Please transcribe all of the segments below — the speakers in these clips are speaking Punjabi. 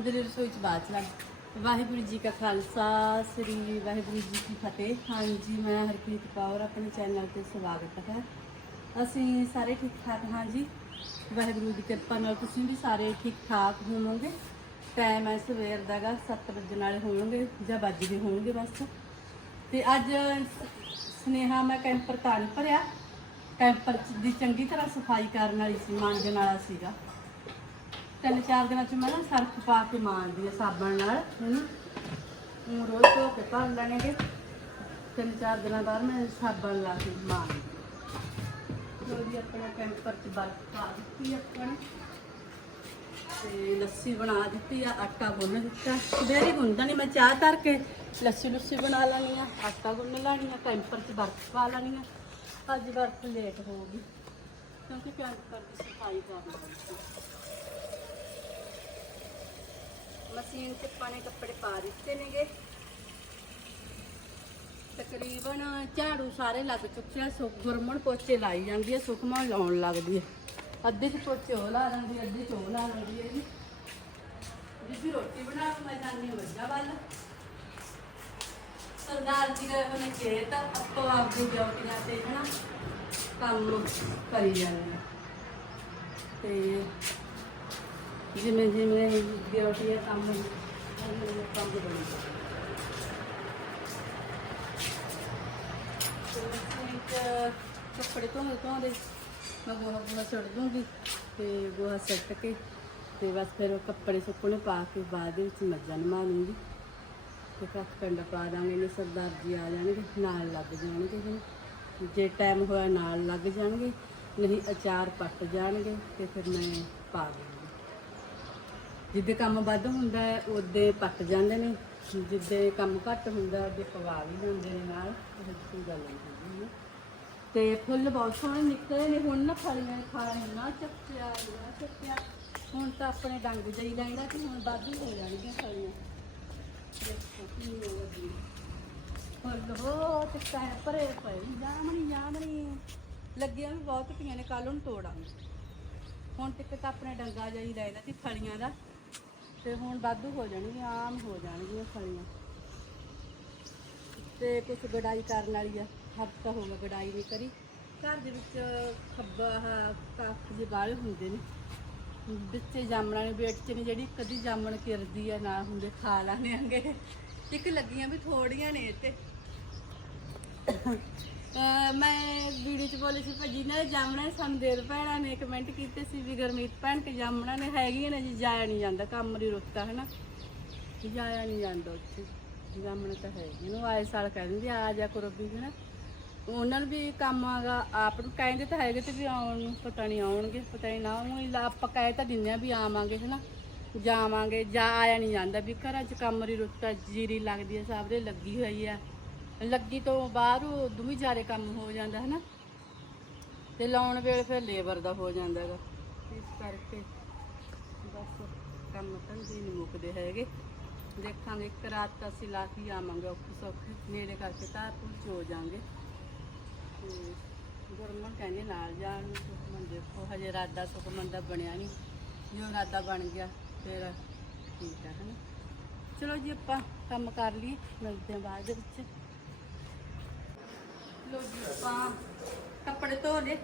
ਅੰਦਰਲੀ ਰਸੋਈ ਚ ਬਾਅਦ ਚ ਲੱਗ ਵਾਹਿਗੁਰੂ ਜੀ ਕਾ ਖਾਲਸਾ, ਸ੍ਰੀ ਵਾਹਿਗੁਰੂ ਜੀ ਕੀ ਫਤਿਹ। ਹਾਂਜੀ, ਮੈਂ ਹਰਪ੍ਰੀਤ ਕੌਰ, ਆਪਣੇ ਚੈਨਲ ਤੇ ਸਵਾਗਤ ਹੈ। ਅਸੀਂ ਸਾਰੇ ਠੀਕ ਠਾਕ ਹਾਂ ਜੀ? ਵਾਹਿਗੁਰੂ ਦੀ ਕਿਰਪਾ ਨਾਲ ਤੁਸੀਂ ਵੀ ਸਾਰੇ ਠੀਕ ਠਾਕ ਹੋਵੋਗੇ? ਟਾਈਮ ਹੈ ਸਵੇਰ ਦਾਗਾ 7 ਵਜੇ ਨਾਲ ਹੋਣਗੇ ਜਾਂ ਵੱਜਦੇ ਹੋਣਗੇ ਬਸ। ਤੇ ਅੱਜ ਸਨੇਹਾ ਮੈਂ ਕੈਂਪਰ ਤਾਂ ਨਹੀਂ ਭਰਿਆ। ਕੈਂਪਰ ਦੀ ਚੰਗੀ ਤਰ੍ਹਾਂ ਸਫ਼ਾਈ ਕਰਨ ਵਾਲੀ ਸੀ, ਮਾਂਜਣ ਵਾਲਾ ਸੀਗਾ। ਤਿੰਨ ਚਾਰ ਦਿਨਾਂ ਚ ਮੈਂ ਨਾ ਸਰਫ ਪਾ ਕੇ ਮਾਰਦੀ ਆ ਸਾਬਣ ਨਾਲ ਇਹਨੂੰ ਹੁਣ ਰੋਜ਼ ਧੋ ਕੇ ਭਰ ਲੈਣਗੇ ਤਿੰਨ ਚਾਰ ਦਿਨਾਂ ਬਾਅਦ ਮੈਂ ਸਾਬਣ ਲਾ ਕੇ ਮਾਂਜਦੀ ਲੋ ਜੀ, ਆਪਣਾ ਕੈਂਪਰ ਚ ਬਰਫ ਪਾ ਦਿੱਤੀ ਆਪਾਂ ਨੇ। ਤੇ ਲੱਸੀ ਬਣਾ ਦਿੱਤੀ ਆ, ਆਟਾ ਗੁੰਨ ਦਿੱਤਾ। ਸਵੇਰੇ ਗੁੰਨਦਾ ਨਹੀਂ ਮੈਂ ਚਾਹ ਧਰ ਕੇ ਲੱਸੀ ਲੁੱਸੀ ਬਣਾ ਲੈਣੀ ਆ, ਆਟਾ ਗੁੰਨ ਲੈਣੀ ਆ ਕੈਂਪਰ ਚ ਬਰਫ ਪਾ ਲੈਣੀ ਆ। ਅੱਜ ਬਰਫ ਲੇਟ ਹੋ ਗਈ। ਕਿਉਂਕਿ ਕੈਂਪਰ ਦੀ ਸਫ਼ਾਈ ਕਰਨੀ ਸੀ ਮਸ਼ੀਨ ਤੇ ਪਾਣੇ ਕੱਪੜੇ ਪਾ ਦਿੱਤੇ ਨੇਗੇ। ਤਕਰੀਬਨ ਝਾੜੂ ਸਾਰੇ ਲੱਗ ਚੁੱਕੇ ਸੁਖ ਗੁਰਮਣ ਪੋਚੇ ਲਾਈ ਜਾਂਦੀ ਹੈ ਸੁਖਮਣ ਲਾਉਣ ਲੱਗਦੀ ਹੈ ਅੱਧੇ ਚ ਪੋਚੇ ਉਹ ਲਾ ਦਿੰਦੀ ਹੈ, ਅੱਧੇ ਚ ਉਹ ਲਾ ਦਿੰਦੀ ਹੈ ਜੀ। ਬੀਬੀ ਰੋਟੀ ਬਣਾ ਕੇ ਮੈਂ ਜਾਂਦੀ ਹਾਂ ਮੱਝਾਂ ਵੱਲ। ਸਰਦਾਰ ਜੀ ਗਏ ਹੋਣੇ ਖੇਤ ਆਪੋ ਆਪਦੀ ਡਿਊਟੀਆਂ ਤੇ ਹਨਾ ਕੰਮ ਕਰੀ ਜਾਂਦੇ ਤੇ ਜਿਵੇਂ ਜਿਵੇਂ ਡਿਊਟੀ ਆ ਕੰਮ ਕੰਮ ਬਣੀ 'ਚ ਕੱਪੜੇ ਧੋਂਦੇ ਧੋਂਦੇ ਮੈਂ ਗੋਹਾ ਗੋਹਾ ਛੱਡ ਦੂੰਗੀ ਤੇ ਗੋਹਾ ਸੱਟ ਕੇ ਤੇ ਬਸ ਫਿਰ ਕੱਪੜੇ ਸੁੱਕਣੇ ਪਾ ਕੇ ਬਾਅਦ ਦੇ ਵਿੱਚ ਮੱਝਾਂ ਨਵਾ ਲੂੰਗੀ। ਤੇ ਕੱਖ ਕੰਡਾ ਪਾ ਦਾਂਗੇ ਨੇ ਸਰਦਾਰ ਜੀ ਆ ਜਾਣਗੇ, ਨਾਲ ਲੱਗ ਜਾਣਗੇ ਫਿਰ ਜੇ ਟਾਈਮ ਹੋਇਆ ਨਾਲ ਲੱਗ ਜਾਣਗੇ, ਨਹੀਂ ਅਚਾਰ ਪੱਟ ਜਾਣਗੇ ਤੇ ਫਿਰ ਮੈਂ ਪਾ ਦੂੰਗੀ। ਜਿੱਦੇ ਕੰਮ ਵੱਧ ਹੁੰਦਾ ਹੈ, ਉਹਦੇ ਪੱਟ ਜਾਂਦੇ ਨੇ। ਜਿੱਦੇ ਕੰਮ ਘੱਟ ਹੁੰਦਾ, ਉਹਦੇ ਪਵਾ ਵੀ ਜਾਂਦੇ ਨੇ ਨਾਲ। ਇਹ ਕੋਈ ਗੱਲ ਨਹੀਂ ਹੈਗੀ ਤੇ ਫੁੱਲ ਬਹੁਤ ਸੋਹਣੇ ਨਿਕਲੇ ਨੇ। ਹੁਣ ਨਾ ਫਲੀਆਂ ਖਾਣੇ ਨਾ ਚੱਕਿਆ ਨਾ ਚੱਕਿਆ। ਹੁਣ ਤਾਂ ਆਪਣੇ ਡੰਗ ਜਈ ਲੈਂਦਾ ਤੇ ਹੁਣ ਵਾਧੂ ਹੋ ਜਾਣਗੀਆਂ ਫਲੀਆਂ। ਦੇਖੋ ਕਿੰਨੀ ਵਧੀਆ ਫੁੱਲ ਬਹੁਤ ਤੇ ਕਹਿ ਭਰੇ ਪਏ ਜਾਮਣੀ ਜਾਮਣੀ। ਲੱਗੀਆਂ ਵੀ ਬਹੁਤ ਪਈਆਂ ਨੇ। ਕੱਲ ਨੂੰ ਤੋੜਾਂਗੇ। ਹੁਣ ਤੱਕ ਤਾਂ ਆਪਣੇ ਡੰਗਾ ਜਾਈ ਲੈਂਦਾ ਸੀ ਫਲੀਆਂ ਦਾ ਤੇ ਹੁਣ ਵਾਧੂ ਹੋ ਜਾਣਗੀਆਂ, ਆਮ ਹੋ ਜਾਣਗੀਆਂ ਫਲੀਆਂ। ਤੇ ਕੁਝ ਗੜਾਈ ਕਰਨ ਵਾਲੀ ਆ ਹਫਤਾ ਹੋ ਗਿਆ ਗੜਾਈ ਨਹੀਂ ਕਰੀ। ਘਰ ਦੇ ਵਿੱਚ ਖੱਬਾ ਆਹ ਕੱਖ ਜਿਹੇ ਬਾਲੇ ਹੁੰਦੇ ਨੇ। ਵਿੱਚੇ ਜਾਮਣਾਂ ਨੇ ਵੇਟ ਚ ਨੇ, ਜਿਹੜੀ ਕਦੀ ਜਾਮਣ ਕਿਰਦੀ ਆ, ਨਾ ਹੁੰਦੇ, ਖਾ ਲਾਣੇ ਆਂਗੇ ਇੱਕ ਲੱਗੀਆਂ ਵੀ ਥੋੜੀਆਂ ਨੇ ਇਹ ਤੇ ਅਹ ਮੈਂ ਵੀਡੀਓ ਚ ਬੋਲੀ ਸੀ ਭਾਜੀ, ਨੇ ਜਾਮਣਾ ਸਾਨੂੰ ਦੇ ਭੈਣਾਂ ਨੇ ਕਮੈਂਟ ਕੀਤੇ ਸੀ ਵੀ ਗਰਮੀਤ ਭੈਣ ਕੇ ਜਾਮਣਾ ਨੇ ਹੈਗੀਆਂ ਨੇ, ਜੀ ਜਾਇਆ ਨਹੀਂ ਜਾਂਦਾ, ਕੰਮ ਦੀ ਰੁੱਤਾ ਹੈ ਨਾ ਜਾਇਆ ਨਹੀਂ ਜਾਂਦਾ ਉੱਥੇ, ਜਾਮਣਾ ਤਾਂ ਹੈ ਇਹਨੂੰ ਆਏ ਸਾਲ ਕਹਿ ਦਿੰਦੇ, ਆ ਜਾ ਕਰੋ ਵੀ ਹੈ ਨਾ ਉਹਨਾਂ ਨੂੰ ਵੀ ਕੰਮ ਆਗਾ, ਆਪ ਨੂੰ ਕਹਿੰਦੇ ਤਾਂ ਹੈਗੇ ਤੇ ਵੀ ਆਉਣ ਨੂੰ, ਪਤਾ ਨਹੀਂ ਆਉਣਗੇ, ਪਤਾ ਨਹੀਂ ਨਾ ਉਹ ਆਪਾਂ ਕਹਿ ਤਾਂ ਦਿੰਦੇ ਆ ਵੀ ਆਵਾਂਗੇ ਹੈ ਨਾ ਜਾਵਾਂਗੇ, ਜਾ ਆਇਆ ਨਹੀਂ ਜਾਂਦਾ, ਵੀ ਘਰਾਂ 'ਚ ਕੰਮ ਦੀ ਰੁੱਤਾ ਜੀਰੀ ਲੱਗਦੀ ਹੈ ਸਭ ਦੇ ਲੱਗੀ ਹੋਈ ਆ। ਲੱਗੀ ਤੋਂ ਬਾਹਰ ਉਦੋਂ ਵੀ ਜ਼ਿਆਦਾ ਕੰਮ ਹੋ ਜਾਂਦਾ ਹੈ ਨਾ ਤੇ ਲਾਉਣ ਵੇਲੇ ਫਿਰ ਲੇਬਰ ਦਾ ਹੋ ਜਾਂਦਾ ਹੈਗਾ। ਇਸ ਕਰਕੇ ਬਸ ਕੰਮ ਧੰਦੇ ਨਹੀਂ ਮੁੱਕਦੇ ਹੈਗੇ। ਦੇਖਾਂਗੇ, ਇੱਕ ਰਾਤ ਤਾਂ ਅਸੀਂ ਲਾ ਕੇ ਆਵਾਂਗੇ ਔਖੇ ਸੌਖੇ, ਨੇੜੇ ਕਰਕੇ ਤਾਂ ਪੁੱਛ ਹੋ ਜਾਾਂਗੇ ਤੇ ਗੁਰਮਨ ਕਹਿੰਦੇ ਨਾਲ ਜਾਣ ਨੂੰ ਸੁਖਮਨ ਦੇਖੋ, ਹਜੇ ਰਾਦਾ ਸੁਖਮਨ ਦਾ ਬਣਿਆ ਨਹੀਂ। ਜੋ ਰਾਦਾ ਬਣ ਗਿਆ, ਫਿਰ ਠੀਕ ਹੈ ਹਨਾ। ਚਲੋ ਜੀ ਆਪਾਂ ਕੰਮ ਕਰ ਲਈਏ, ਮਿਲਦੇ ਹਾਂ ਬਾਅਦ ਦੇ ਵਿੱਚ। ਲੋ ਜੀ, ਆਪਾਂ ਕੱਪੜੇ ਧੋ ਲਏ।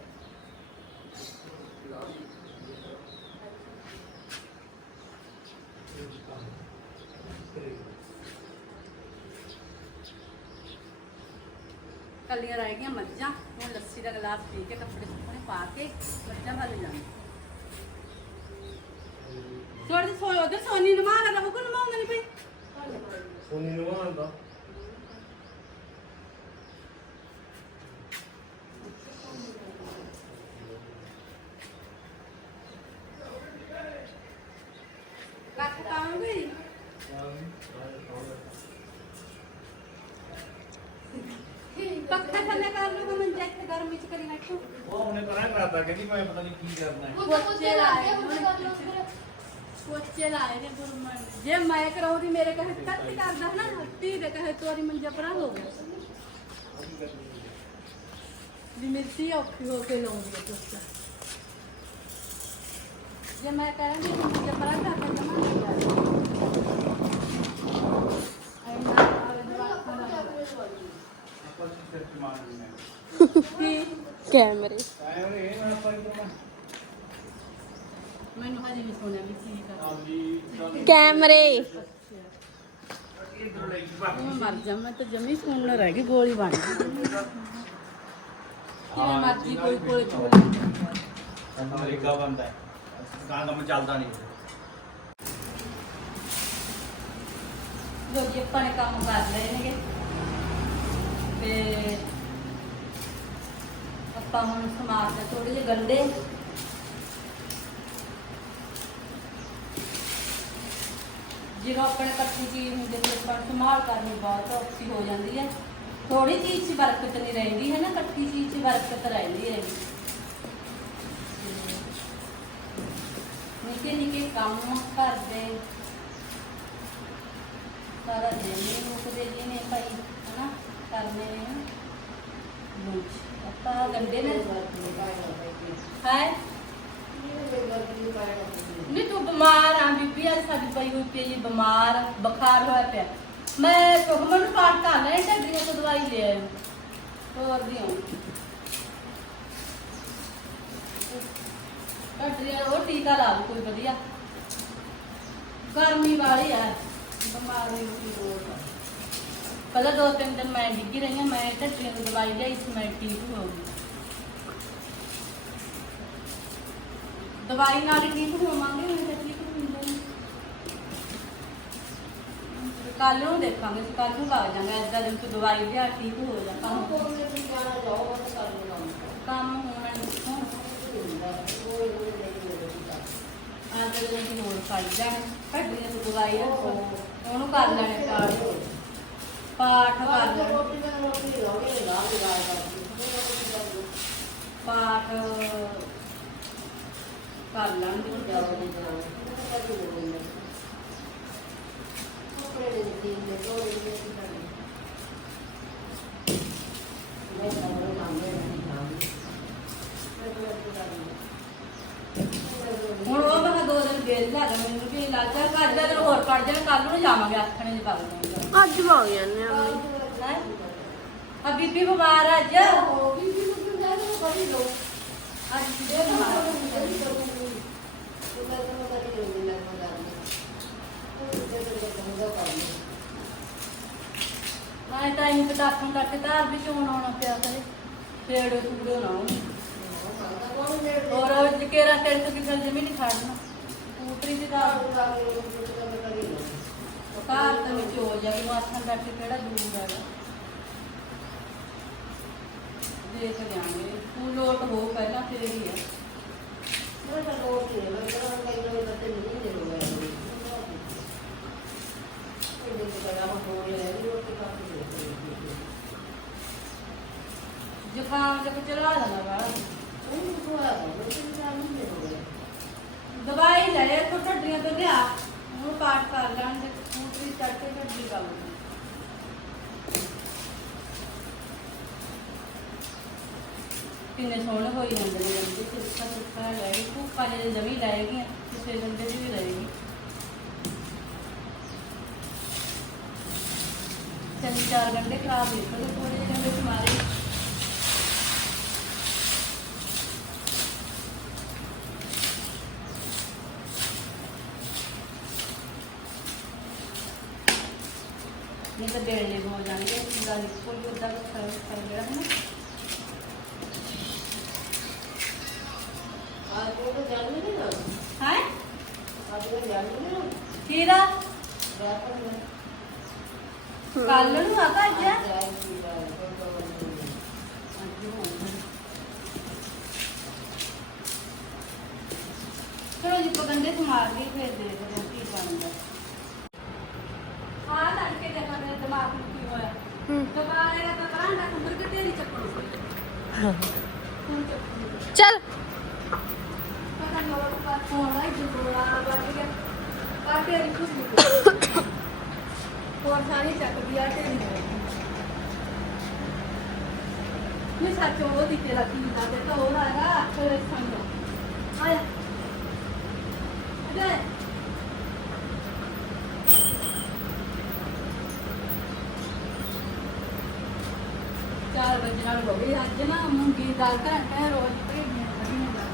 ਕੱਲੀਆਂ ਰਹਿ ਗਈਆਂ ਮੱਝਾਂ, ਹੁਣ ਲੱਸੀ ਦਾ ਗਲਾਸ ਪੀ ਕੇ ਕੱਪੜੇ ਸੁੱਕਣੇ ਪਾ ਕੇ ਮੱਝਾਂ ਵੱਲ ਜਾਣਾ ਥੋੜੀ ਸੋਈ ਉਧਰ ਸੋਨੀ ਨਵਾ ਲਾ ਰਹੁ ਕੋ ਨਹੀਂ ਪਈ ਸੋਨੀ ਨੂੰ ਕਹਿੰਦੀ ਮੈਂ ਪਤਾ ਨਹੀਂ ਕੀ ਕਰਨਾ ਹੈ ਪੋਚੇ ਲਾਏ ਪੋਚੇ ਲਾਏ ਨੇ ਗੁਰਮਨ ਜੇ ਮੈਂ ਕਰਾਉਂਦੀ ਮੇਰੇ ਕਹੇ ਤੱਕ ਕਰਦਾ ਨਾ ਧੀ ਦੇ ਕਹੇ ਤੋਰੀ ਮੰਜਪਰਾ ਹੋ ਗਿਆ ਵੀ ਮੇਰੀ ਧੀ ਔਖੀ ਹੋ ਕੇ ਲਾਉਂਦੀ ਹੈ ਪੋਚਾ ਜੇ ਮੈਂ ਕਰਾਂਗੀ ਮੰਜਪਰਾ ਤਾਂ ਕਰ ਜਮਾ ਨਹੀਂ ਕਰਦਾ ਆਈ ਨਾ ਆਵੇ ਦਵਾ ਕਰਾਂਗੀ ਕੈਮਰੇ। ਮੈਨੂੰ ਹਜੇ ਨਹੀਂ ਸੋਹਣਾ ਵੀ ਕੀ ਕੈਮਰੇ। ਕਰ ਮੈਂ ਮਰ ਜਾ ਮੈਂ ਤਾਂ ਜਮੀ ਸੋਹਣਾ ਰਹਿ ਗਈ ਗੋਲੀ ਬਣ ਗਈ। ਕਿਵੇਂ ਮਰਜ਼ੀ ਕੋਈ ਕੋਲੇ ਚੋਲੇ ਅਮਰੀਕਾ ਬੰਦਾ ਹੈ। ਦੁਕਾਨ ਕੰਮ ਚੱਲਦਾ ਨਹੀਂ। ਜੋ ਜੀ ਆਪਾਂ ਨੇ ਕੰਮ ਕਰ ਲਏ ਨੇਗੇ। ਤੇ ਆਪਾਂ ਹੁਣ ਸਮਾਰਦੇ ਥੋੜੇ ਜਿਹੇ ਗੰਡੇ। ਜਦੋਂ ਆਪਣੇ ਕੱਚੀ ਚੀਜ਼ ਹੁੰਦੀ ਤੇ ਆਪਾਂ ਸੰਭਾਲ ਕਰਨੀ ਬਹੁਤ ਔਖੀ ਹੋ ਜਾਂਦੀ ਹੈ। ਥੋੜੀ ਚੀਜ਼ 'ਚ ਬਰਕਤ ਨਹੀਂ ਰਹਿੰਦੀ, ਹੈ ਨਾ? ਕੱਚੀ ਚੀਜ਼ 'ਚ ਬਰਕਤ ਰਹਿੰਦੀ ਹੈ। ਨਿੱਕੇ ਨਿੱਕੇ ਕੰਮ ਕਰਦੇ ਸਾਰਾ ਦਿਨ ਮੁੱਕਦੇ ਜੀ ਨੇ ਭਾਈ। ਹਨਾ ਕਰਨੇ ਨੇ ਨਾ ਮੁੱਛ ਆਪਾਂ ਗੰਡੇ ਨਹੀਂ, ਤੂੰ ਬਿਮਾਰ ਆ ਬੀਬੀ, ਅੱਜ ਸਾਡੀ ਪਈ ਹੋਈ ਪਈ ਜੀ ਬਿਮਾਰ, ਬੁਖਾਰ ਹੋਇਆ ਪਿਆ। ਮੈਂ ਸੁਖਮਨ ਨੂੰ ਪਾਠ ਕਰ ਲੈ ਢੱਡੀਆਂ ਤੋਂ ਦਵਾਈ ਲੈ ਆਇਆ ਹੋਰ ਦੀ ਆਉਂ ਢੱਡੀਆਂ ਉਹ ਟੀਕਾ ਲਾ ਲਓ, ਕੋਈ ਵਧੀਆ। ਗਰਮੀ ਵਾਲੀ ਆ। ਬਿਮਾਰ ਹੋਈ, ਹੋਰ। ਪਹਿਲਾਂ ਦੋ ਤਿੰਨ ਦਿਨ ਮੈਂ ਡਿੱਗੀ ਰਹੀ ਹਾਂ, ਮੈਂ ਢੱਡੀਆਂ ਤੋਂ ਦਵਾਈ ਲਈ ਸੀ, ਮੈਂ ਠੀਕ ਹੋ ਗਈ। ਦਵਾਈ ਨਾਲ ਹੀ ਠੀਕ ਹੋਵਾਂਗੇ, ਨਹੀਂ ਤਾਂ ਠੀਕ ਹੁੰਦੇ। ਨਹੀਂ ਕੱਲ ਨੂੰ ਦੇਖਾਂਗੇ ਕੱਲ ਨੂੰ ਲੱਗ ਜਾਵਾਂਗੇ ਅੱਜ ਦਾ ਦਿਨ ਤੋਂ ਦਵਾਈ ਲਿਆ, ਠੀਕ ਹੋ ਜਾ, ਕੰਮ ਕੰਮ ਹੋਣਾ ਨਹੀਂ ਅੱਜ ਦਾ ਦਿਨ ਹੋਰ ਫੜ ਜਾਣ ਦਵਾਈ ਰੱਖੋ, ਉਹਨੂੰ ਕਰ ਲੈਣੇ ਪਾਠ ਪਾਠ ਕਰ ਪਾਠ ਕਰ ਲਾਂਗੇ ਹੁਣ ਉਹ ਕਿਹਾ ਦੋ ਦਿਨ ਗੇਲ ਲਾ ਮੈਨੂੰ ਕਿ ਲੱਗਾ ਕੱਲ ਦਾ ਹੋਰ ਪੜ ਜਾਣਾ ਕੱਲ ਨੂੰ ਜਾਵਾਂਗੇ ਆਖਣੇ ਦੀ ਪਗ ਜਾਵਾਂਗੇ ਅੱਜ ਭਾਗ ਜਾਂਦੇ ਆ ਹੈਂ? ਆ ਬੀਬੀ ਬਿਮਾਰ ਆ ਅੱਜ ਅੱਜ ਕਿਹਦੇ ਬਿਮਾਰ ਮੈਂ ਤਾਂ ਇੰਜ ਪਟਾਕਣ ਕਰਕੇ ਧਾਰ ਵੀ ਚੋਣ ਆਉਣਾ ਪਿਆ ਕਰੇ ਫੇੜ ਫੂੜੋ ਨਾ ਹੋਣ। ਹੋਰ ਜਿਕੇਰਾ ਤੇਰੇ ਤੋਂ ਕਿਸਨ ਜਮੀ ਨਹੀਂ ਖੜਨਾ ਉਤਰੀ ਦੀ ਦਾ ਕਾਰ ਤਾਂ ਵਿੱਚ ਹੋ ਜਾਈ ਮਾਥਾਂ ਦਾ ਕਿ ਕਿਹੜਾ ਦੂਰ ਹੈਗਾ ਦੇਖ ਜਾਾਂਗੇ ਤੂੰ ਲੋਟ ਹੋ ਪਹਿਲਾਂ ਫੇਰ ਹੀ ਆ ਜ਼ੁਕਾਮ ਜਬ ਚਲਾ ਲੈਣਾ ਬਾਹਰ। ਦਵਾਈ ਲੈ ਤੋ ਢੱਡੀਆਂ ਤੋਂ ਲਿਆ। ਹੁਣ ਪਾਠ ਕਰ ਲੈਣ ਤੇ ਸਕੂਟਰੀ ਚੜ ਕੇ ਢੱਡੀ ਕਰ ਲਓ ਕਿੰਨੇ ਸੋਹਣੇ ਹੋਈ ਜਾਂਦੇ ਨੇ ਜੰਦੇ ਸਿੱਖਾ ਸਿੱਖਾ ਲੈ ਗਈ ਭੁੱਖਾ ਜਿਹੜੇ ਜਮੀ ਲੈ ਗਈਆਂ, ਕਿਸੇ ਜੰਦੇ ਦੀ ਵੀ ਰਹੇਗੀ ਤਿੰਨ ਚਾਰ ਘੰਟੇ ਖਰਾਬ ਹੋ ਗਏ ਥੋੜੇ ਜਿਹੇ ਘੰਟੇ ਮਾਰੇ ਨਹੀਂ ਤਾਂ ਡੇਲੇ ਹੋ ਜਾਣਗੇ ਪੂਰਾ ਕੋਈ ਉਦਾਂ ਦਾ ਖਰਾਬ ਕਰ ਜਿਹੜਾ ਹੈ? ਨਾ ਹੈ ਕੀਰਾ ਕੱਲ ਨੂੰ ਆ ਭੱਜ ਚਲੋ ਜੀ ਪਗੰਡੇ ਸਮਾਰ ਲਈ ਫਿਰ ਦੇਖਦੇ ਹਾਂ ਕੀ ਬਣਦਾ ਹਾਂ ਲੜਕੇ ਦੇ ਮੇਰੇ ਦਿਮਾਗ ਨੂੰ ਕੀ ਹੋਇਆ ਦੁਬਾਰੇ ਦਾ ਤਾਂ ਬਰਾਂਡਾ ਕੁੰਦਰ ਕੇ ਤੇਰੀ ਚੱਪਲ ਸੀ ਹੁਣ ਚੱਪਲ ਚੱਲ ਪਤਾ ਨਹੀਂ ਉਹ ਕਾ ਹੋਣਾ ਹੀ ਜੁਗੜਾ ਵੱਜ ਗਿਆ ਕਾਟੇ ਦੀ ਖੁਸ਼ਬੂ ਹੋਰ ਸਾਰੀ ਚੱਕਦੀ ਆ ਢੇਰੀ ਮੈਂ ਸੱਚ ਉਹ ਦੀ ਤੇਰਾ ਕੀ ਨਾ ਤੇ ਤਾਂ ਉਹ ਹੈਗਾ ਅੱਖਰ ਸੰਗ ਆਇਆ ਅਜੇ ਚਾਰ ਵਜੇ ਨਾਲ ਹੋ ਗਈ। ਅੱਜ ਨਾ ਮੂੰਗੀ ਦੀ ਦਾਲ ਘੰਟਾ ਰੋਜ਼ ਭੇਜੀਆਂ ਵਧੀਆ ਦਾਲ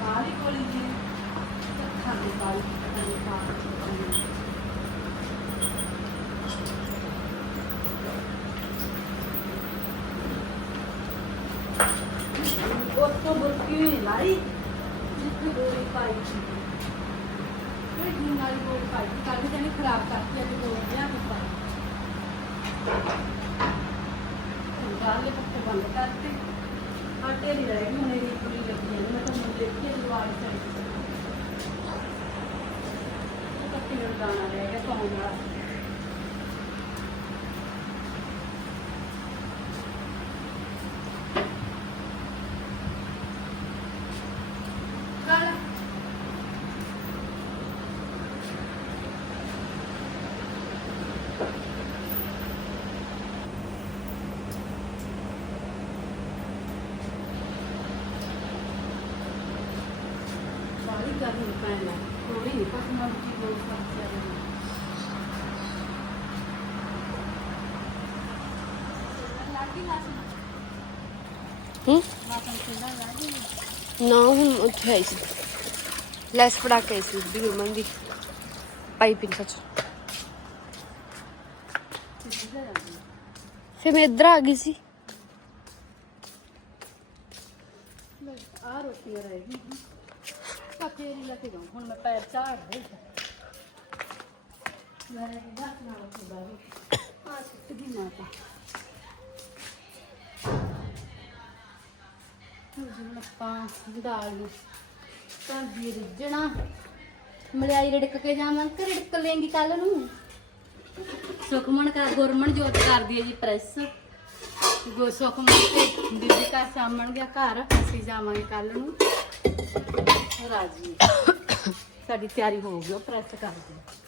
ਕਾਲੀ ਕੋਲੀ ਜੀ। ਖਾਲੀ ਕਾਲੀ ਕਾਲੀ ਕਾਲੀ। ਤੋਂ ਜਿੱਥੇ ਗੋਲੀ ਪਾਈ ਸੀ। ਕੋਈ ਦਿਨ ਨਾਲ ਗੋਲੀ ਪਾਈ ਸੀ। ਕੱਲ ਜਣੇ ਖਰਾਬ ਕਰਤੀ, ਅੱਜ ਗੋਲੀ ਲਿਆ ਕੇ ਪਾਈ। ਗਾਲੇ ਪੱਤੇ ਬੰਦ ਕਰਤੇ। ਆਟੇ ਨਹੀਂ ਰਹਿ ਗਈ ਹੁਣ ਇਹ ਪੂਰੀ ਲੱਗੀ ਹੈ ਮੈਂ ਤੁਹਾਨੂੰ ਦੇਖ ਕੇ ਲਵਾਈ ਚਾਹੀਦੀ ਪੱਤੀ ਨੂੰ ਦਾਣਾ ਰਹਿ ਗਿਆ ਪਾਉਣ ਵਾਲਾ ਗੱਲ ਬਾਹਲੀ ਗਰਮੀ ਪੈਣ ਲੱਗ ਥੋੜੀ ਨਹੀਂ ਪਸੰਦ ਆਉਂਦੀ ਬਹੁਤ ਸਮੱਸਿਆ ਹੈ ਲਾਗੀ ਲਾਸਨ ਹੂੰ ਲਾਸਨ ਕਿੰਨਾ ਲਾਗੀ ਨਾ ਹੁਣ ਉੱਥੇ ਆਈ ਸੀ। ਲੈਸ ਫੜਾ ਕੇ ਸੀ ਦੀ ਗੁਰਮਨ ਦੀ ਪਾਈਪਿੰਗ ਸੱਚ। ਫਿਰ ਮੈਂ ਇੱਧਰ ਆ ਗਈ ਸੀ। ਲੈ, ਆਹ ਰਹਿ ਗਈਆਂ ਪੱਕੇ ਨਹੀਂ ਲੈ ਕੇ ਜਾਉਂ ਹੁਣ ਮੈਂ ਪੈਰ ਝਾੜ ਰਹੀ ਮੈਂ ਹੱਥ ਨਾਲ ਖੁਦਾ ਵੀ ਆ ਸਿੱਧੀ ਮਾਤਾ। ਹੁਣ ਆਪਾਂ ਦਾਲ ਨੂੰ ਤਾਂ ਦੀ ਰਿੱਝਣਾ, ਮਲਾਈ ਰਿੜਕ ਕੇ ਜਾਵਾਂ ਕਿ ਰਿੜਕ ਲੈਂਗੀ ਕੱਲ ਨੂੰ। ਸੁਖਮਨ ਕਰ ਗੁਰਮਨ ਜੋਤ ਕਰਦੀ ਹੈ ਜੀ ਪ੍ਰੈਸ। ਗੋ ਸੁਖਮਨ ਤੇ ਦੀਦੀ ਘਰ ਸਾਂਭਣ ਗਿਆ ਘਰ, ਅਸੀਂ ਜਾਵਾਂਗੇ ਕੱਲ ਨੂੰ। ਰਾਜੀ। ਸਾਡੀ ਤਿਆਰੀ ਹੋ ਗਈ, ਉਹ ਪ੍ਰੈਸ ਕਰਦੀ। ਹੈ।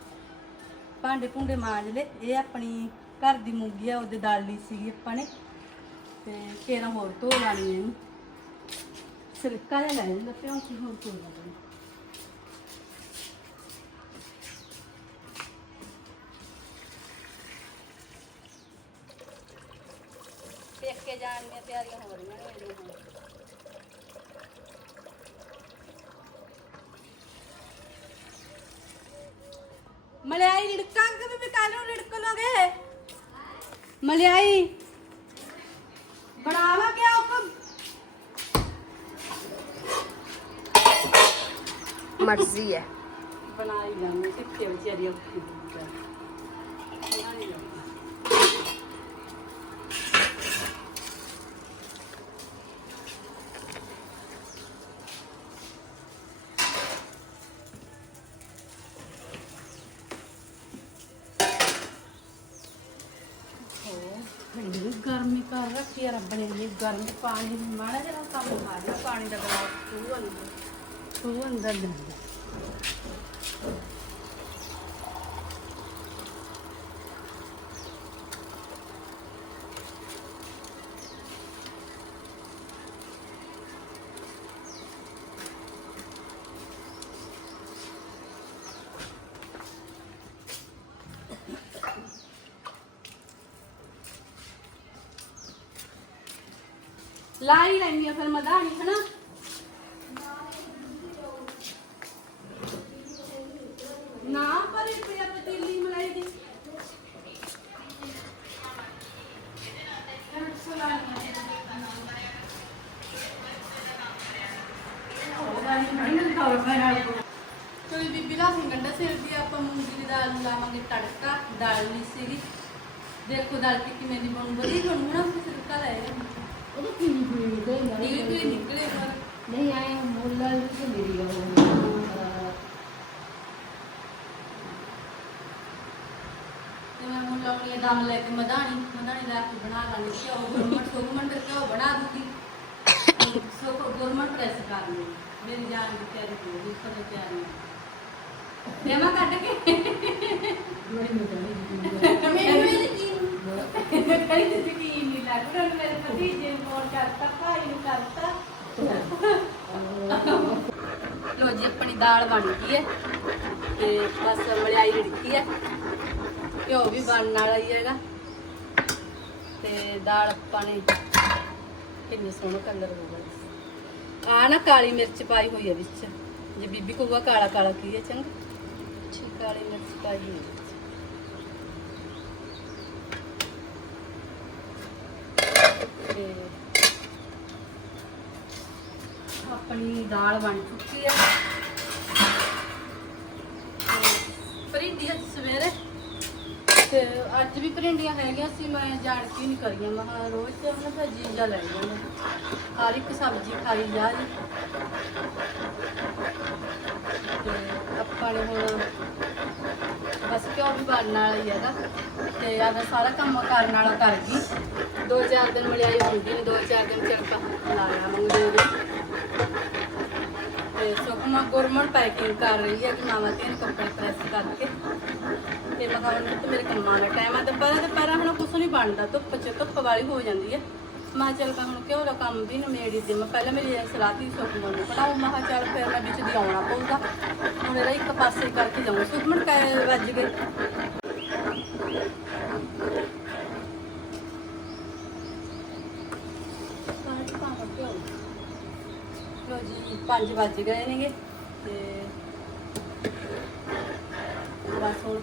ਭਾਂਡੇ ਭੁੰਡੇ ਮਾਂਜ ਲਏ। ਇਹ ਆਪਣੀ ਘਰ ਦੀ ਮੂੰਗੀ ਆ, ਉਹਦੇ ਦਾਲ ਲਈ ਸੀਗੀ ਆਪਾਂ ਨੇ। ਤੇ ਕੇਰਾ ਹੋਰ ਧੋ ਲਾਣੀ ਹੈ ਇਹਨੂੰ। ਸਿਰਕਾ ਜਿਹਾ ਲੈ ਜਾਂਦਾ ਪਿਓ ਕੀ ਹੋਰ ਧੋ ਲਾਣੀ। ਪੇਕੇ ਜਾਣ ਦੀਆਂ ਤਿਆਰੀਆਂ ਹੋ ਰਹੀਆਂ ਨੇ ਮੇਰੀਆਂ ਮਲਿਆਈ ਰਿੜਕਾਂਗੇ ਵੀ ਕੱਲ ਨੂੰ ਰਿੜਕ ਲੋਗੇ ਮਲਿਆਈ ਬਣਾਵਾ ਕਿਆ ਹੁਕਮ ਮਰਜ਼ੀ ਹੈ ਬਣਾਈ ਜਾਂਦੇ ਕਿੱਥੇ ਵਿਚਾਰੀ ਔਖੀ ਹੁੰਦੀ ਹੈ। ਬਣਾਈ ਜਾਂਦੇ। ਠੰਡੀ ਗਰਮੀ ਕਰ ਰੱਖੀ ਆ, ਰੱਬ ਨੇ ਇਹ ਗਰਮ ਪਾਣੀ, ਮਾੜਾ ਜਿਹਾ ਕੰਮ ਮਾਰਿਆ, ਪਾਣੀ ਦਾ ਗਲਾਸ ਤੂੰ ਅੰਦਰ ਤੂੰ ਅੰਦਰ ਜਾਂਦਾ। ਲਾਈ ਲੈਣੀ ਆ ਫਿਰ ਮਦਾਨੀ ਹਨਾ ਨਾ ਪਰ ਇਹ ਪਿਆ ਪਤੀਲੀ ਮਲਾਈ ਦੀ ਵੀ ਬੀਬੀ ਲਾਸੀ ਗੰਡਾ ਸਿਰ ਦੀ ਆਪਾਂ ਮੂੰਗੀ ਦੀ ਦਾਲ ਨੂੰ ਲਾਵਾਂਗੇ ਤੜਕਾ ਦਾਲ ਨਹੀਂ ਸੀਗੀ ਦੇਖੋ ਦਾਲ ਕਿ ਕਿਵੇਂ ਦੀ ਬਣੂ ਵਧੀਆ ਬਣੂ ਨਾ ਤੁਸੀਂ ਤੜਕਾ ਲਾਏਗਾ ਉਹਦੇ ਕੀ ਕੀ ਨਿਕਲੇ ਇਹ ਕੋਈ ਨਿਕਲੇ ਪਰ ਨਹੀਂ ਆਏ ਮੁੱਲਾ ਵੀ ਮੇਰੀ ਉਹ ਤੇ ਮੈਂ ਦਮ ਲੈ ਕੇ ਮਧਾਣੀ ਮਧਾਣੀ ਦਾ ਕੇ ਬਣਾ ਲਾਂਗੇ ਘਿਓ ਗੁਰਮਟ ਸੁਗਮੰਡ ਘਿਓ ਬਣਾ ਦੂਗੀ। ਸੋ ਗੁਰਮਟ ਪ੍ਰੈਸ ਕਰ ਲਈ ਮੇਰੀ ਜਾਨ ਦੀ ਤਿਆਰੀ ਹੋ ਗਈ ਪਰ ਤਿਆਰੀ ਦੇਵਾ ਕੱਢ ਕੇ? ਬੜੀ ਮਜ਼ਾ ਮੈਨੂੰ ਇਹ ਯਕੀਨ ਕਈ ਤੇ ਯਕੀਨ ਨਹੀਂ ਲੱਗਦਾ ਮੇਰੇ ਭਤੀਜੇ ਨੂੰ ਫੋਨ ਕਰਤਾ ਭਾਈ ਨੂੰ ਕਰਤਾ। ਲੋ ਜੀ ਆਪਣੀ ਦਾਲ ਬਣ ਗਈ ਹੈ ਤੇ ਬਸ ਮਲਾਈ ਰਿੜਕੀ ਹੈ। ਘਿਓ ਵੀ ਬਣਨ ਵਾਲਾ ਹੀ ਹੈਗਾ। ਤੇ ਦਾਲ ਆਪਾਂ ਨੇ ਕਿੰਨੇ ਸੋਹਣਾ ਕਲਰ ਹੋਊਗਾ ਆ ਨਾ ਕਾਲੀ ਮਿਰਚ ਪਾਈ ਹੋਈ ਹੈ ਵਿੱਚ। ਜੇ ਬੀਬੀ ਕਹੂਗਾ ਕਾਲਾ ਕਾਲਾ ਕੀ ਹੈ ਚੰਗਾ। ਠੀਕ ਕਾਲੀ ਮਿਰਚ ਪਾਈ ਹੋਈ ਹੈ ਆਪਣੀ ਦਾਲ ਬਣ ਚੁੱਕੀ ਹੈ ਪਰਿੰਡੀਆਂ ਸਵੇਰੇ ਤੇ ਅੱਜ ਵੀ ਭਰਿੰਡੀਆਂ ਹੈਗੀਆਂ ਸੀ, ਮੈਂ ਜਾਣ ਕੇ ਨਹੀਂ ਕਰੀਆਂ। ਮੈਂ ਕਿਹਾ ਰੋਜ਼ ਤੇ ਉਹਨਾਂ ਦਾ ਜੀਜਾ ਲੈ ਜਾਣਾ ਹਰ ਇੱਕ ਸਬਜ਼ੀ ਖਾਈ ਜਾ ਜੀ ਤੇ ਆਪਾਂ ਨੇ ਹੁਣ ਬਸ ਕਿਉਂ ਵੀ ਬਣਨ ਵਾਲਾ ਹੀ ਹੈਗਾ। ਤੇ ਆਦਾ ਸਾਰਾ ਕੰਮ ਕਰਨ ਵਾਲਾ ਕਰ ਗਈ। ਦੋ ਚਾਰ ਦਿਨ ਮਲਿਆਈ ਹੁੰਦੀ ਨੇ, ਦੋ ਚਾਰ ਦਿਨ ਚੜਕਾ ਲਾਇਆ ਮੰਗਦੇ ਉਹਦੇ ਤੇ ਸੁਖਮਾ ਗੁਰਮਨ ਪੈਕਿੰਗ ਕਰ ਰਹੀ ਹੈ ਕਿ ਮਾਮਾ ਤੇ ਕੱਪੜੇ ਪ੍ਰੈਸ ਕਰਕੇ। ਤੇ ਮੈਂ ਕਿਹਾ ਮੈਨੂੰ ਤੇ ਮੇਰੇ ਕੰਮਾਂ ਦਾ ਟਾਈਮ ਆ ਦੁਪਹਿਰਾਂ ਤੇ ਹੁਣ ਕੁਛ ਨਹੀਂ ਬਣਦਾ, ਧੁੱਪ ਚ ਧੁੱਪ ਵਾਲੀ ਹੋ ਜਾਂਦੀ ਹੈ ਮੈਂ ਕਿਹਾ ਚੱਲ ਮੈਂ ਹੁਣ ਕਿਉਂ ਦਾ ਕੰਮ ਵੀ ਨਮੇੜੀ ਦੇ ਮੈਂ ਪਹਿਲਾਂ ਮੇਰੀ ਸਲਾਹ ਤੀ ਸੁਖਮਨ ਨੂੰ ਬਣਾਉ ਮੈਂ ਚੱਲ ਫਿਰ ਮੈਂ ਵਿੱਚ ਦੀ ਆਉਣਾ ਪਊਗਾ। ਹੁਣ ਇਹਦਾ ਇੱਕ ਪਾਸੇ ਕਰਕੇ ਜਾਊਂ। ਸੁਖਮਨ ਕੈ ਵੱਜ ਗਏ। ਲੋ ਜੀ 5 ਵੱਜ ਗਏ ਨੇਗੇ।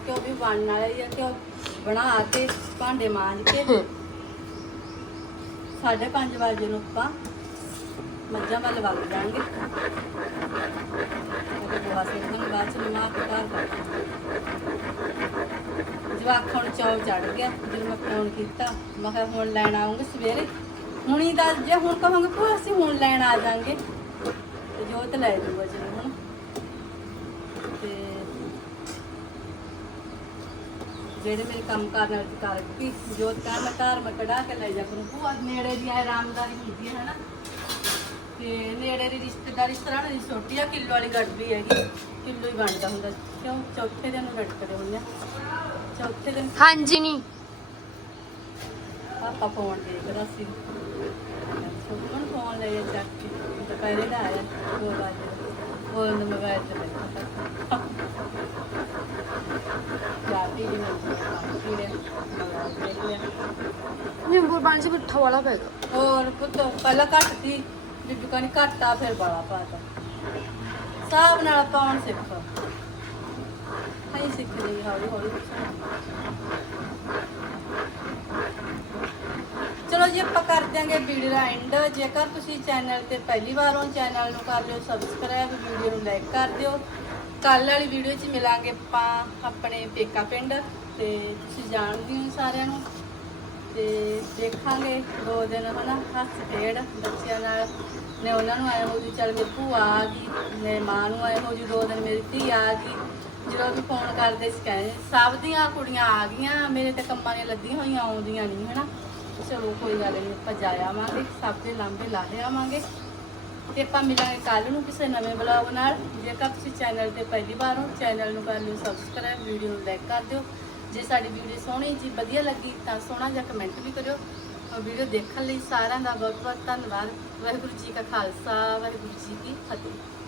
ਤੇ ਬਸ ਵੀ ਬਣਨ ਵਾਲਾ ਹੀ ਆ ਕਿ ਬਣਾ ਕੇ ਭਾਂਡੇ ਮਾਂਜ ਕੇ ਸਾਢੇ ਪੰਜ ਵਜੇ ਨੂੰ ਆਪਾਂ ਮੱਝਾਂ ਵੱਲ ਵਗ ਜਾਾਂਗੇ ਉਹਦੇ ਬੁਆ ਸਿੰਘ ਨੂੰ ਬਾਅਦ ਚ ਨਮਾ ਕੇ ਘਰ ਦਾ ਜਵਾਕ ਹੁਣ ਚੌ ਚੜ ਗਿਆ, ਜਦੋਂ ਮੈਂ ਫੋਨ ਕੀਤਾ, ਮੈਂ ਕਿਹਾ ਹੁਣ ਲੈਣ ਆਉਂਗੇ ਸਵੇਰੇ। ਹੁਣੀ ਦਾ ਜੇ, ਹੁਣ ਕਹਾਂਗੇ, ਭੂਆ, ਅਸੀਂ ਹੁਣ ਲੈਣ ਆ ਜਾਾਂਗੇ ਤੇ ਜੋਤ ਲੈ ਜੂਗਾ ਜੀ ਹੁਣ। ਤੇ ਜਿਹੜੇ ਮੇਰੇ ਕੰਮ ਕਰਨ ਵਾਲੇ ਕਰ ਕਾ ਮੈਂ ਘਰ ਮੈਂ ਕਢਾ ਕੇ ਲੈ ਜਾ ਕਰੂੰ। ਭੂਆ ਨੇੜੇ ਦੀ ਆਏ ਆਰਾਮਦਾਰੀ ਹੁੰਦੀ ਹੈ ਹਨਾ ਤੇ ਨੇੜੇ ਦੀ ਰਿਸ਼ਤੇਦਾਰੀ ਇਸ ਤਰ੍ਹਾਂ ਦੀ ਛੋਟੀ ਆ ਕਿਲੋ ਵਾਲੀ ਗੱਡੀ ਹੈਗੀ ਕਿਲੋ ਹੀ ਬਣਦਾ ਹੁੰਦਾ। ਕਿਉਂ? ਚੌਥੇ ਦਿਨ ਲਟਕਦੇ ਹੁੰਦੇ ਆ। ਚੌਥੇ ਦਿਨ ਹਾਂਜੀ ਨਹੀਂ ਪਾਪਾ ਫੋਨ ਦੇਖਦਾ ਸੀ ਸੁਮਨ ਫੋਨ ਲੈ ਜਾ ਚੱਕ ਕੇ। ਦੁਪਹਿਰੇ ਦਾ ਆਇਆ ਦੋ ਵਜੇ ਉਹ ਨਾ ਮੋਬਾਈਲ ਤੇ ਬੈਠਾ ਯਾ ਟੀ ਵੀ ਨਾਲ ਕੀ ਲਿਆ ਮੋਬਾਈਲ ਦੇਖ ਲਿਆ ਨਿੰਬੂ ਪਾਣੀ ਚ ਮਿੱਠਾ ਵਾਲਾ ਪੈਗਾ ਹੋਰ ਪੁੱਤ ਪਹਿਲਾਂ ਘੱਟ ਸੀ, ਜੇ ਦੁਕਾਨੀ ਘੱਟ ਫਿਰ ਬੜਾ ਪਾਤਾ ਹਿਸਾਬ ਨਾਲ ਪਾਉਣ ਸਿੱਖ। ਹਾਈ ਸਿੱਖ ਲਈ ਹੌਲੀ ਹੌਲੀ। ਚਲੋ ਜੀ, ਆਪਾਂ ਕਰ ਦਿਆਂਗੇ ਵੀਡੀਓ ਦਾ ਐਂਡ ਜੇਕਰ ਤੁਸੀਂ ਚੈਨਲ ਤੇ ਪਹਿਲੀ ਵਾਰ ਹੋ ਚੈਨਲ ਨੂੰ ਕਰ ਲਿਓ ਸਬਸਕ੍ਰਾਈਬ ਵੀਡੀਓ ਨੂੰ ਲਾਈਕ ਕਰ ਦਿਓ। ਕੱਲ ਵਾਲੀ ਵੀਡੀਓ 'ਚ ਮਿਲਾਂਗੇ ਆਪਾਂ ਆਪਣੇ ਪੇਕਾ ਪਿੰਡ ਤੇ ਤੁਸੀਂ ਜਾਣਦੇ ਹੋ ਸਾਰਿਆਂ ਨੂੰ। ਤੇ ਦੇਖਾਂਗੇ ਦੋ ਦਿਨ ਹਨਾ ਹੱਸ ਖੇਡ ਬੱਚਿਆਂ ਨਾਲ। ਨੇ ਉਹਨਾਂ ਨੂੰ ਆਏ ਹੋ ਜੀ ਚੱਲ ਮੇਰੀ ਭੂਆ ਆ ਗਈ ਨੇ ਮਾਂ ਨੂੰ ਆਏ ਹੋ ਜੀ ਦੋ ਦਿਨ ਮੇਰੀ ਧੀ ਆ ਗਈ। ਜਦੋਂ ਵੀ ਫੋਨ ਕਰਦੇ ਸੀ ਕਹਿੰਦੇ ਸਭ ਦੀਆਂ ਕੁੜੀਆਂ ਆ ਗਈਆਂ, ਮੇਰੇ ਤੇ ਕੰਮਾਂ ਦੀਆਂ ਲੱਦੀਆਂ ਹੋਈਆਂ, ਆਉਂਦੀਆਂ ਨਹੀਂ ਹਨਾ। ਚਲੋ ਕੋਈ ਗੱਲ ਨਹੀਂ ਆਪਾਂ ਜਾ ਆਵਾਂਗੇ, ਸਭ ਦੇ ਲਾਂਭੇ ਲਾ ਆਵਾਂਗੇ ਤੇ ਆਪਾਂ ਮਿਲਾਂਗੇ ਕੱਲ ਨੂੰ ਕਿਸੇ ਨਵੇਂ ਬਲੌਗ ਨਾਲ। ਜੇਕਰ ਤੁਸੀਂ ਚੈਨਲ ਤੇ ਪਹਿਲੀ ਵਾਰ ਹੋ ਚੈਨਲ ਨੂੰ ਕਰ ਲਿਓ ਸਬਸਕ੍ਰਾਈਬ ਵੀਡੀਓ ਨੂੰ ਲਾਈਕ ਕਰ ਦਿਓ। ਜੇ ਸਾਡੀ ਵੀਡੀਓ ਸੋਹਣੀ ਜੀ, ਵਧੀਆ ਲੱਗੀ ਤਾਂ ਸੋਹਣਾ ਜਿਹਾ ਕਮੈਂਟ ਵੀ ਕਰਿਓ। ਵੀਡੀਓ ਦੇਖਣ ਲਈ ਸਾਰਿਆਂ ਦਾ ਬਹੁਤ ਬਹੁਤ ਧੰਨਵਾਦ। ਵਾਹਿਗੁਰੂ ਜੀ ਕਾ ਖਾਲਸਾ, ਵਾਹਿਗੁਰੂ ਜੀ ਕੀ ਫਤਿਹ।